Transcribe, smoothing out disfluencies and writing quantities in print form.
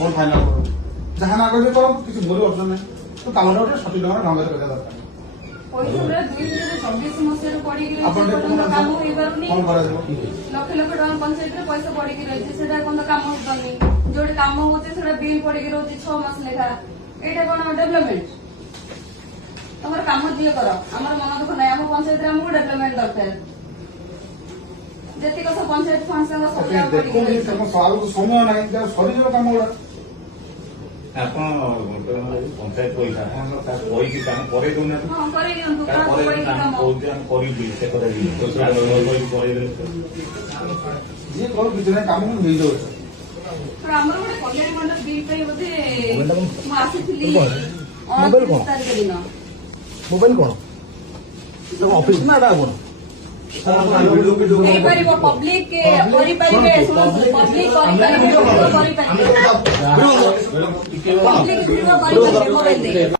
कौन फाइनल करो जहाँ ना कर करो किसी मोर ऑप्शन नहीं तो कामटा गोटे सठिक ढंग ढंग से दरकार पैसा पूरा 2024 मसीह पड़ी आपण काम हो पारुनी कौन करा लक्ष लक्ष टका पंचायत रे पैसा पड़ी रही सेटा कोन काम हो पानी जोटे काम होते सेटा बिल पड़ी रही 6 मास लेखा एटा कोन डेवलपमेंट तमर काम दिए करो हमर मन दुख नै हम पंचायत रे हमको डेवलपमेंट दरकार जति कस पंचायत फंड संग सब देखो ये सवाल को समय नहीं जब सरी जो काम गुड़ा ଆପଣ ପଞ୍ଚାୟତ ପଇସା କହିକି କାମ କରେଇ ଦଉନାହାନ୍ତି हां करे हम କାମ दुकान କରେଇ काम କହୁଛି ଆମେ କରିବି ସେ କଥା କରେଇଦେଲେ ये करो कितने काम को मिल जाओ पर हमर गोटे कल्याण मंडल बिल पे बोधे मु आसीथिली मोबाइल कोन? 29 तारिख दिन मोबाइल कौन ऑफिस ना एटा कौन ହେଇପାରିବ ପବ୍ଲିକ କରିପାରିବେ ପବ୍ଲିକ କରିପାରିବେ ପବ୍ଲିକ କରିପାରିବେ ମୋବାଇଲ